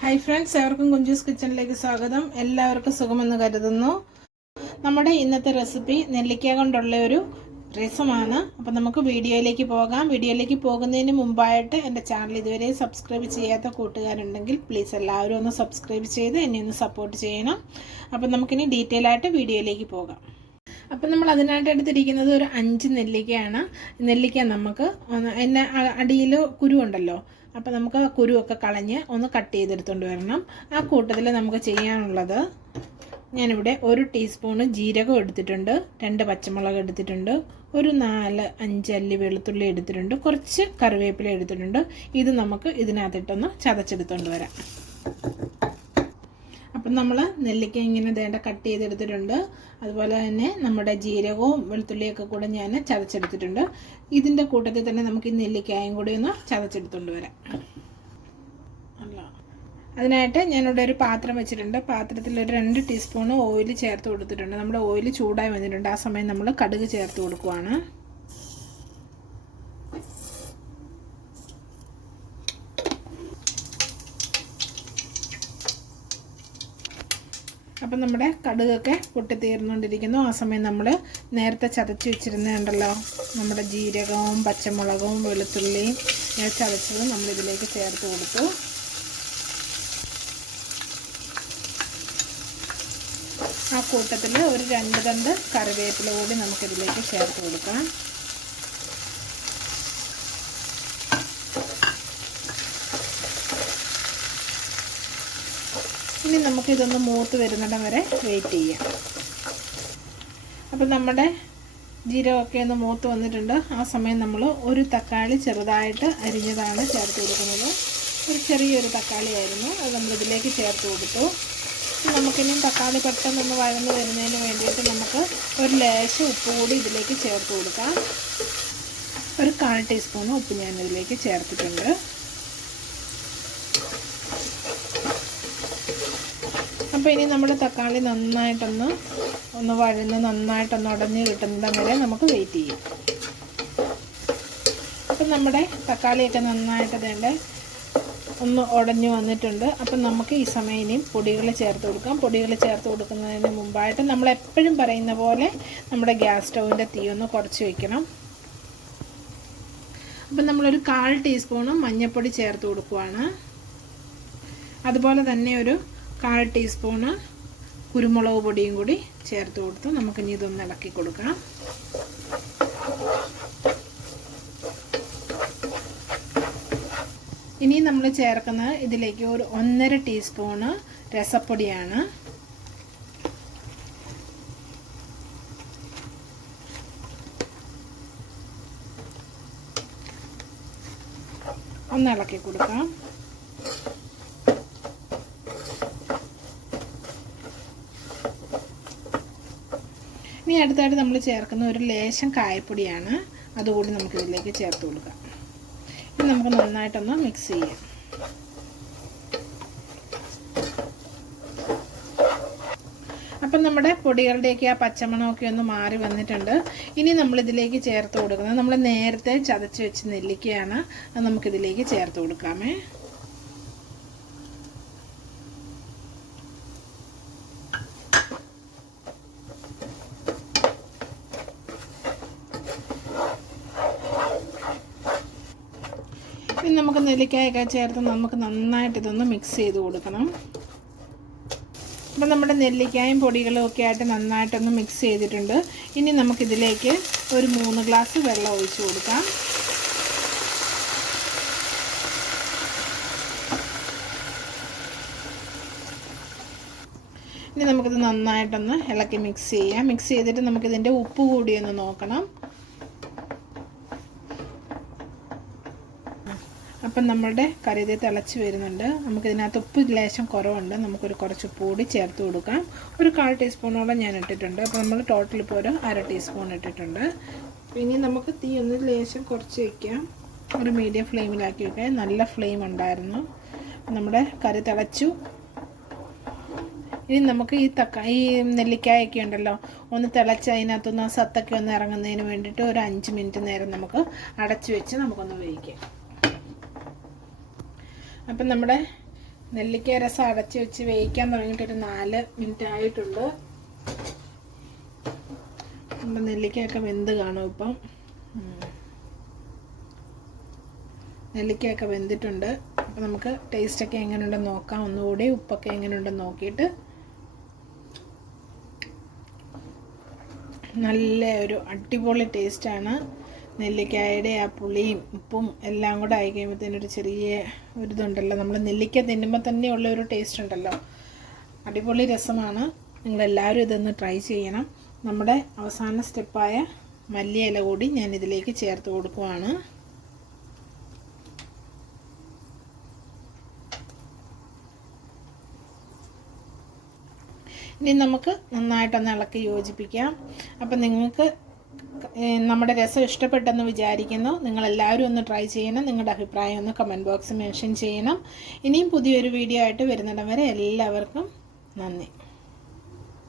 Hi friends എവർക്കും Kunjus കിച്ചണിലേക്ക് സ്വാഗതം. എല്ലാവർക്കും സുഖമെന്ന് കരുതുന്നു. നമ്മുടെ ഇന്നത്തെ റെസിപ്പി നെല്ലിക്ക കൊണ്ടുള്ള ഒരു രസമാണ്. അപ്പം നമുക്ക് വീഡിയോയിലേക്ക് പോകാം. വീഡിയോയിലേക്ക് പോകുന്നതിന് മുമ്പായിട്ട് എന്റെ ചാനൽ ഇതുവരെ സബ്സ്ക്രൈബ് ചെയ്യാത്ത കൂട്ടുകാരുണ്ടെങ്കിൽ പ്ലീസ് എല്ലാവരും ഒന്ന് സബ്സ്ക്രൈബ് ചെയ്ത് എന്നെ ഒന്ന് സപ്പോർട്ട് ചെയ്യണം. അപ്പം നമുക്കിനി ഡീറ്റെയിൽ ആയിട്ട് വീഡിയോയിലേക്ക് പോകാം. അപ്പം നമ്മൾ അതിനായിട്ട് എടുത്തിരിക്കുന്നത് ഒരു അഞ്ച് നെല്ലിക്കയാണ്. നെല്ലിക്ക നമുക്ക് എന്നെ അടിയിൽ കുരുവുണ്ടല്ലോ അപ്പം നമുക്ക് ആ കുരുവൊക്കെ കളഞ്ഞ് ഒന്ന് കട്ട് ചെയ്തെടുത്തുകൊണ്ട് വരണം. ആ കൂട്ടത്തിൽ നമുക്ക് ചെയ്യാനുള്ളത് ഞാനിവിടെ ഒരു ടീസ്പൂണ് ജീരകം എടുത്തിട്ടുണ്ട്. രണ്ട് പച്ചമുളക് എടുത്തിട്ടുണ്ട്. ഒരു നാല് അഞ്ച് അല്ലി വെളുത്തുള്ളി എടുത്തിട്ടുണ്ട്. കുറച്ച് കറിവേപ്പില എടുത്തിട്ടുണ്ട്. ഇത് നമുക്ക് ഇതിനകത്തിട്ടൊന്ന് ചതച്ചെടുത്തുകൊണ്ട് വരാം. അപ്പം നമ്മൾ നെല്ലിക്ക ഇങ്ങനെ ദേണ്ട കട്ട് ചെയ്തെടുത്തിട്ടുണ്ട്. അതുപോലെ തന്നെ നമ്മുടെ ജീരകവും വെളുത്തുള്ളിയൊക്കെ കൂടെ ഞാൻ ചതച്ചെടുത്തിട്ടുണ്ട്. ഇതിന്റെ കൂട്ടത്തിൽ തന്നെ നമുക്ക് ഈ നെല്ലിക്കായും കൂടി ഒന്ന് ചതച്ചെടുത്തുകൊണ്ട് വരാം. അല്ല. അതിനായിട്ട് ഞാനിവിടെ ഒരു പാത്രം വെച്ചിട്ടുണ്ട്. പാത്രത്തിൽ ഒരു രണ്ട് ടീസ്പൂൺ ഓയിൽ ചേർത്ത് കൊടുത്തിട്ടുണ്ട്. നമ്മുടെ ഓയിൽ ചൂടായി വന്നിട്ടുണ്ട്. ആ സമയം നമ്മൾ കടുക് ചേർത്ത് കൊടുക്കുവാണ്. അപ്പം നമ്മുടെ കടുകൊക്കെ പൊട്ടിത്തീർന്നുകൊണ്ടിരിക്കുന്നു. ആ സമയം നമ്മൾ നേരത്തെ ചതച്ച് വെച്ചിരുന്നുണ്ടല്ലോ നമ്മുടെ ജീരകവും പച്ചമുളകും വെളുത്തുള്ളിയും ചതച്ചത് നമ്മളിതിലേക്ക് ചേർത്ത് കൊടുത്തു. ആ കൂട്ടത്തിൽ ഒരു രണ്ട് രണ്ട് കറിവേപ്പില കൂടി നമുക്കിതിലേക്ക് ചേർത്ത് കൊടുക്കാം. ഇനി നമുക്കിതൊന്ന് മൂത്ത് വരുന്നിടം വരെ വെയിറ്റ് ചെയ്യാം. അപ്പം നമ്മുടെ ജീരകമൊക്കെ ഒന്ന് മൂത്ത് വന്നിട്ടുണ്ട്. ആ സമയം നമ്മൾ ഒരു തക്കാളി ചെറുതായിട്ട് അരിഞ്ഞതാണ് ചേർത്ത് കൊടുക്കുന്നത്. ഒരു ചെറിയൊരു തക്കാളി ആയിരുന്നു. അത് നമ്മളിതിലേക്ക് ചേർത്ത് കൊടുത്തു. നമുക്കിനി തക്കാളി പെട്ടെന്നൊന്ന് വഴന്ന് വരുന്നതിന് വേണ്ടിയിട്ട് നമുക്ക് ഒരു ലേശം ഉപ്പ് കൂടി ഇതിലേക്ക് ചേർത്ത് കൊടുക്കാം. ഒരു കാൽ ടീസ്പൂൺ ഉപ്പ് ഞാനിതിലേക്ക് ചേർത്തിട്ടുണ്ട്. അപ്പോൾ ഇനി നമ്മുടെ തക്കാളി നന്നായിട്ടൊന്ന് ഒന്ന് വഴന്ന് നന്നായിട്ടൊന്ന് ഉടഞ്ഞ് കിട്ടുന്നിടം വരെ നമുക്ക് വെയിറ്റ് ചെയ്യാം. അപ്പം നമ്മുടെ തക്കാളിയൊക്കെ നന്നായിട്ട് വേണ്ട ഒന്ന് ഉടഞ്ഞു വന്നിട്ടുണ്ട്. അപ്പം നമുക്ക് ഈ സമയം ഇനിയും പൊടികൾ ചേർത്ത് കൊടുക്കാം. പൊടികൾ ചേർത്ത് കൊടുക്കുന്നതിന് മുമ്പായിട്ട് നമ്മൾ എപ്പോഴും പറയുന്ന പോലെ നമ്മുടെ ഗ്യാസ് സ്റ്റൗവിന്റെ തീ ഒന്ന് കുറച്ച് വയ്ക്കണം അപ്പം നമ്മളൊരു കാൽ ടീസ്പൂണ് മഞ്ഞൾപ്പൊടി ചേർത്ത് കൊടുക്കുവാണ്. അതുപോലെ തന്നെ ഒരു കാൽ ടീസ്പൂണ് കുരുമുളക് പൊടിയും കൂടി ചേർത്ത് കൊടുത്ത് നമുക്കിനി ഇതൊന്ന് ഇളക്കി കൊടുക്കാം ഇനി നമ്മൾ ചേർക്കുന്നത് ഇതിലേക്ക് ഒരു ഒന്നര ടീസ്പൂണ് രസപ്പൊടിയാണ്. ഒന്ന് ഇളക്കി കൊടുക്കാം. ഇനി അടുത്തായിട്ട് നമ്മൾ ചേർക്കുന്ന ഒരു ലേശം കായപ്പൊടിയാണ്. അതുകൂടി നമുക്ക് ഇതിലേക്ക് ചേർത്ത് കൊടുക്കാം. ഇനി നമുക്ക് നന്നായിട്ടൊന്ന് മിക്സ് ചെയ്യാം. അപ്പം നമ്മുടെ പൊടികളുടെയൊക്കെ ആ പച്ചമണമൊക്കെ ഒന്ന് മാറി വന്നിട്ടുണ്ട്. ഇനി നമ്മളിതിലേക്ക് ചേർത്ത് കൊടുക്കുന്നത് നമ്മൾ നേരത്തെ ചതച്ച് വെച്ച് നെല്ലിക്കയാണ്. നമുക്കിതിലേക്ക് ചേർത്ത് കൊടുക്കാമേ. നമുക്ക് നെല്ലിക്കായൊക്കെ ചേർത്ത് നമുക്ക് നന്നായിട്ട് ഇതൊന്ന് മിക്സ് ചെയ്ത് കൊടുക്കണം. അപ്പം നമ്മുടെ നെല്ലിക്കായും പൊടികളും ഒക്കെ ആയിട്ട് നന്നായിട്ടൊന്ന് മിക്സ് ചെയ്തിട്ടുണ്ട്. ഇനി നമുക്കിതിലേക്ക് ഒരു മൂന്ന് ഗ്ലാസ് വെള്ളം ഒഴിച്ച് കൊടുക്കാം. ഇനി നമുക്കിത് നന്നായിട്ടൊന്ന് ഇളക്കി മിക്സ് ചെയ്യാം. മിക്സ് ചെയ്തിട്ട് നമുക്കിതിന്റെ ഉപ്പ് കൂടിയൊന്ന് നോക്കണം. അപ്പം നമ്മളുടെ കറി ഇത് തിളച്ച് വരുന്നുണ്ട്. നമുക്കിതിനകത്ത് ഉപ്പ് ലേശം കുറവുണ്ട്. നമുക്കൊരു കുറച്ച് ഉപ്പ് കൂടി ചേർത്ത് കൊടുക്കാം. ഒരു കാൽ ടീസ്പൂണോളം ഞാൻ ഇട്ടിട്ടുണ്ട്. അപ്പോൾ നമ്മൾ ടോട്ടൽ ഇപ്പോൾ ഒരു അര ടീസ്പൂൺ ഇട്ടിട്ടുണ്ട്. ഇനി നമുക്ക് തീ ഒന്ന് ലേശം കുറച്ച് വയ്ക്കാം ഒരു മീഡിയം ഫ്ലെയിമിലാക്കി വയ്ക്കാം നല്ല ഫ്ലെയിം ഉണ്ടായിരുന്നു. നമ്മുടെ കറി തിളച്ചു. ഇനി നമുക്ക് ഈ തക്ക ഈ നെല്ലിക്കായൊക്കെ ഉണ്ടല്ലോ ഒന്ന് തിളച്ച് അതിനകത്തുനിന്ന് സത്തൊക്കെ ഒന്ന് ഇറങ്ങുന്നതിന് വേണ്ടിയിട്ട് ഒരു അഞ്ച് മിനിറ്റ് നേരം നമുക്ക് അടച്ചു വെച്ച് നമുക്കൊന്ന് വേവിക്കാം. അപ്പം നമ്മുടെ നെല്ലിക്ക രസം അടച്ച് വെച്ച് വേവിക്കാൻ തുടങ്ങിയിട്ട് ഒരു നാല് മിനിറ്റ് ആയിട്ടുണ്ട്. അപ്പം നെല്ലിക്കയൊക്കെ വെന്ത് കാണും ഇപ്പം. നെല്ലിക്കയൊക്കെ വെന്തിട്ടുണ്ട്. അപ്പം നമുക്ക് ടേസ്റ്റൊക്കെ എങ്ങനെയുണ്ടെന്ന് നോക്കാം. ഒന്നുകൂടി ഉപ്പൊക്കെ എങ്ങനെയുണ്ടെന്ന് നോക്കിയിട്ട്. നല്ല ഒരു അടിപൊളി ടേസ്റ്റാണ് നെല്ലിക്കായുടെ ആ പുളിയും ഉപ്പും എല്ലാം കൂടെ ആയി കഴിയുമ്പോഴത്തേനും ഒരു ചെറിയ ഒരു ഇതുണ്ടല്ലോ നമ്മൾ നെല്ലിക്ക തിന്നുമ്പോൾ തന്നെ ഉള്ള ഒരു ടേസ്റ്റ് ഉണ്ടല്ലോ. അടിപൊളി രസമാണ്. നിങ്ങളെല്ലാവരും ഇതൊന്ന് ട്രൈ ചെയ്യണം. നമ്മുടെ അവസാന സ്റ്റെപ്പായ മല്ലിയില കൂടി ഞാൻ ഇതിലേക്ക് ചേർത്ത് കൊടുക്കുവാണ്. ഇനി നമുക്ക് നന്നായിട്ടൊന്ന് ഇളക്കി യോജിപ്പിക്കാം. അപ്പം നിങ്ങൾക്ക് നമ്മുടെ രസം ഇഷ്ടപ്പെട്ടെന്ന് വിചാരിക്കുന്നു. നിങ്ങളെല്ലാവരും ഒന്ന് ട്രൈ ചെയ്യണം. നിങ്ങളുടെ അഭിപ്രായം ഒന്ന് കമന്റ് ബോക്സ് മെൻഷൻ ചെയ്യണം. ഇനിയും പുതിയൊരു വീഡിയോ ആയിട്ട് വരുന്നിടം വരെ എല്ലാവർക്കും നന്ദി.